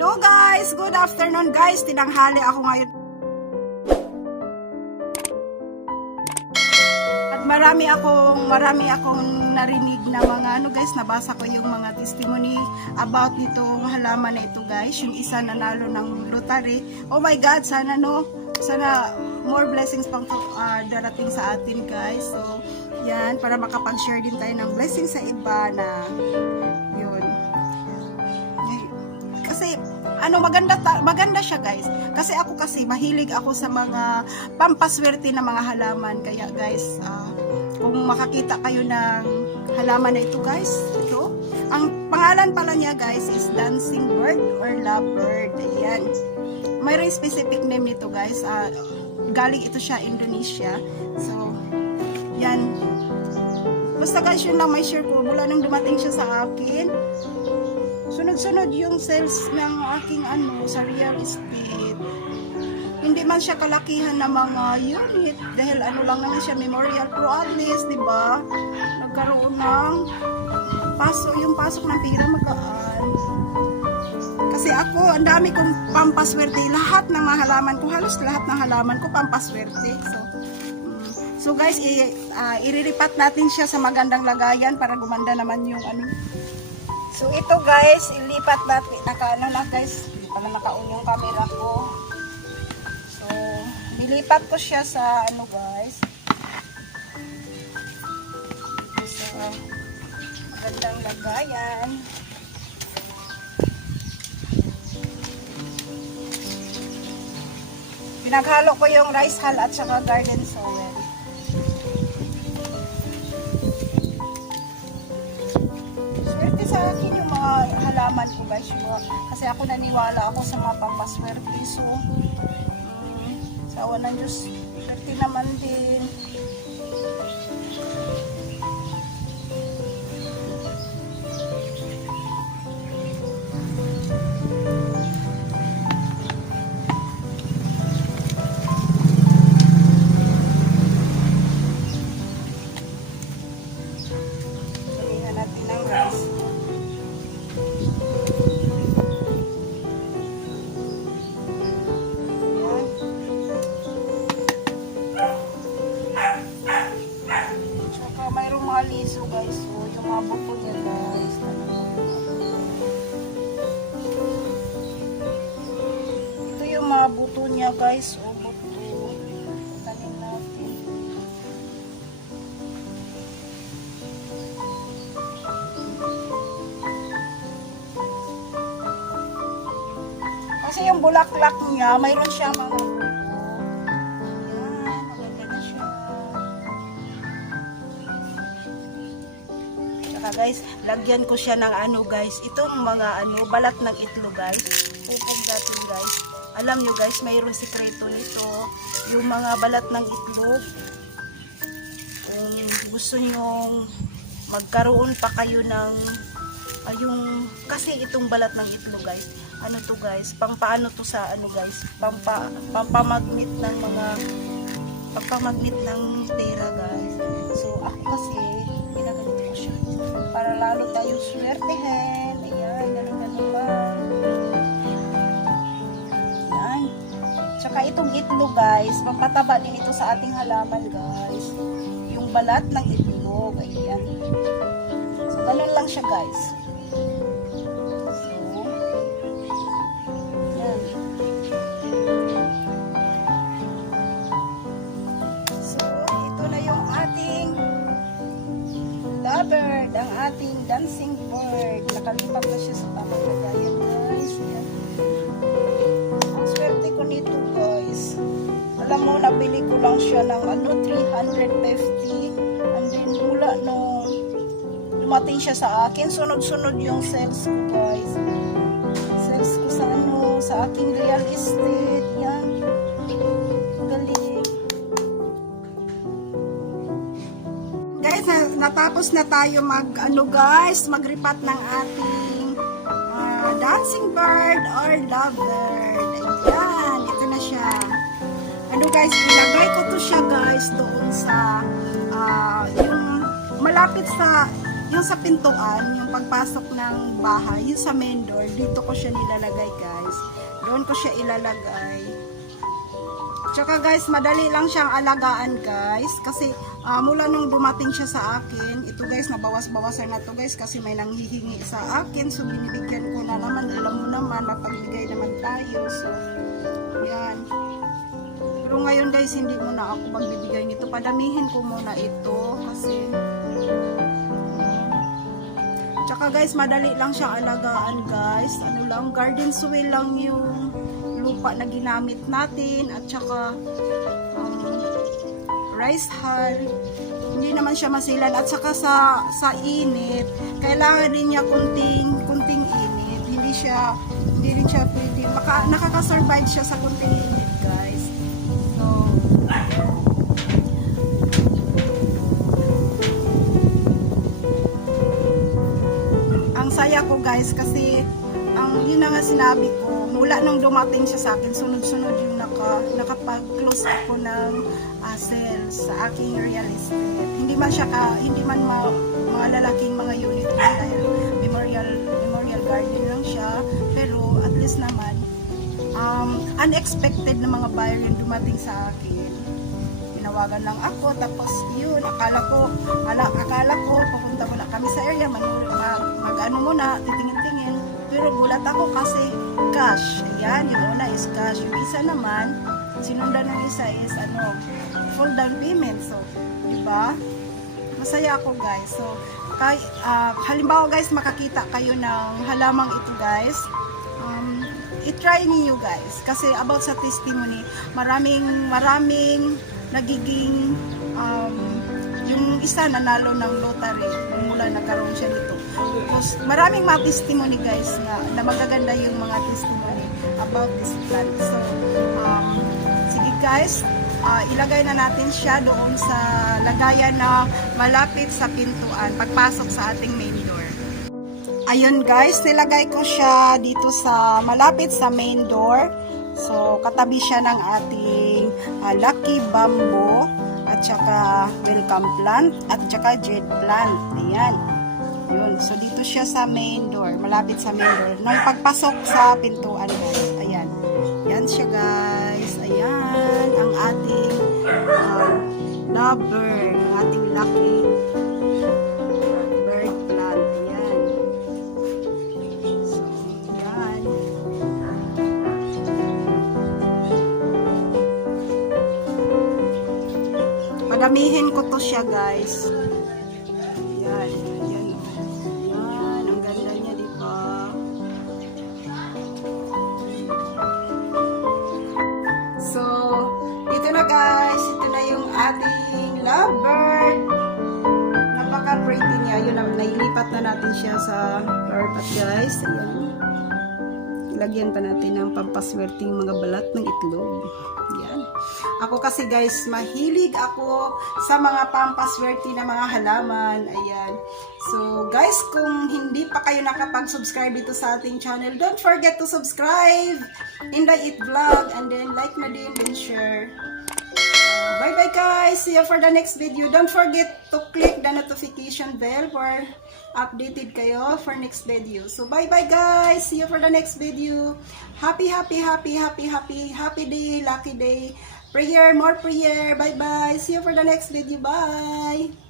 Hello guys! Good afternoon guys! Tinanghali ako ngayon. At marami akong narinig na mga guys, nabasa ko yung mga testimony about nitong halaman na ito guys. Yung isa nanalo ng lottery. Oh my God! Sana more blessings pang darating sa atin guys. So, yan, para makapag-share din tayo ng blessings sa iba na yun. Kasi maganda siya guys. Kasi ako mahilig ako sa mga pampaswerte na mga halaman. Kaya guys, kung makakita kayo ng halaman na ito guys, ito, ang pangalan pala niya guys is dancing bird or lovebird. Ayan. Mayroong specific name nito guys. Galing ito siya Indonesia. So, yan. Basta guys, yun lang may share ko. Mula nang dumating siya sa akin, sunod-sunod yung sales ng aking sa real estate. Hindi man siya kalakihan na mga unit dahil lang naman siya memorial, pero at least, di ba, nagkaroon ng yung pasok ng pera magaan. Kasi ako, ang dami kong pampaswerte. Lahat ng mga halaman ko, halos lahat ng halaman ko pampaswerte. So guys, iriripat natin siya sa magandang lagayan para gumanda naman yung So ito guys, ilipat natin, na guys, hindi pala naka-on yung camera ko. So, nilipat ko siya sa guys, sa magandang lagayan. Pinaghalo ko yung rice hull at saka garden soil. Sa akin yung mga halaman ko guys, kasi ako naniwala ako sa mga pampaswerte. So sa awa ng Diyos, swerte naman din. Sabihan natin ng rice. So guys, so yung mga buko niya guys, ito yung mga buto niya guys, o buto, tanin natin. Kasi yung bulaklak niya, mayroon siya mga buto. Guys, lagyan ko siya ng guys, itong mga balat ng itlog guys, pupog natin guys. Alam nyo guys, mayroong sikreto nito, yung mga balat ng itlog. Kung gusto nyong magkaroon pa kayo ng kasi itong balat ng itlog guys, to guys, pampaano to sa guys, pampamagnet ng mga pagpamagnet ng pera guys. So ako kasi ginaganito ko siya para lalo tayo swertehin. Ayan, ganun lang. Ayan. Tsaka itong itlog guys, pampataba din ito sa ating halaman guys. Yung balat ng itlog. Ayan. So ganun lang siya guys. So ayan. So ito na yung ating bird, ang ating dancing bird. Nakalipat na siya sa tamang lagayan guys. Yan. Ang swerte ko nito guys. Alam mo, nabili ko lang siya ng 350. And then mula nung dumating siya sa akin, sunod-sunod yung sales ko guys. Sales ko sa aking real estate. Yan. Galing. Guys, natapos na tayo magripat ng ating dancing bird or lovebird. Ayan, ito na siya. Guys, ilagay ko to siya guys doon sa yung malapit sa yung sa pintuan, yung pagpasok ng bahay, yung sa main door, dito ko siya nilalagay guys. Doon ko siya ilalagay. Tsaka guys, madali lang siyang alagaan guys. Kasi mula nung dumating siya sa akin, ito guys, nabawas-bawasan na to guys. Kasi may nanghihingi sa akin. So, binibigyan ko na naman. Alam mo naman, mapagbigay naman tayo. So, yan. Pero ngayon guys, hindi muna ako magbibigay nito. Padamihin ko muna ito. Kasi, tsaka guys, madali lang siyang alagaan guys. Ano lang, garden soil lang yung lupa na ginamit natin at saka rice hull. Hindi naman siya masilan at saka sa init, kailangan din niya kunting init. Hindi rin siya pwede. Nakaka-survive siya sa kunting init, guys. So, ang saya ko guys kasi yun na nga sinabi ko, mula nung dumating siya sa akin, sunod-sunod yung nakapag-close ako ng sales sa aking real estate. Hindi man mga lalaking mga unit dahil memorial garden lang siya, pero at least naman unexpected na mga buyer yung dumating sa akin. Tinawagan lang ako, tapos yun, akala ko pupunta muna kami sa area, mag-ano muna, titingin-tingin. Pero gulat ako kasi cash. Ayan, yung una is cash. Yung isa naman, sinundan ng isa is full down payment. So, diba? Masaya ako guys. So, halimbawa guys, makakita kayo ng halamang ito guys. I-try niyo guys. Kasi about sa testimony, maraming nagiging yung isa nanalo ng lottery mula nagkaroon siya nito. Tapos maraming mga testimony guys na magaganda yung mga testimony about this plant. So sige guys, ilagay na natin siya doon sa lagayan na malapit sa pintuan pagpasok sa ating main door. Ayun guys, nilagay ko siya dito sa malapit sa main door. So katabi siya ng ating lucky bamboo at saka welcome plant at saka jade plant. Ayan. Yun. So, dito siya sa main door. Malapit sa main door. Nung pagpasok sa pintuan guys. Ayan. Yan siya guys. Ayan. Ang ating lovebird. Ang ating lucky bird plant. Ayan. So, ayan. Padamihin ko to siya guys. Ayan. Ayan. Ang ganda niya, diba? So, ito na guys. Ito na yung ating lovebird. Napaka-pretty niya. Yun, nailipat na natin siya sa flower pot guys. Ayan. Ilagyan pa natin ng pampaswerting mga balat ng itlog. Ayan. Ako kasi guys, mahilig ako sa mga pampaswerte na mga halaman. Ayan. So guys, kung hindi pa kayo nakapag-subscribe dito sa ating channel, don't forget to subscribe in the It Vlog and then like na din and share. Bye bye guys. See you for the next video. Don't forget to click the notification bell for updated kayo for next video. So bye bye guys. See you for the next video. Happy day, lucky day. Prayer, more prayer. Bye bye. See you for the next video. Bye.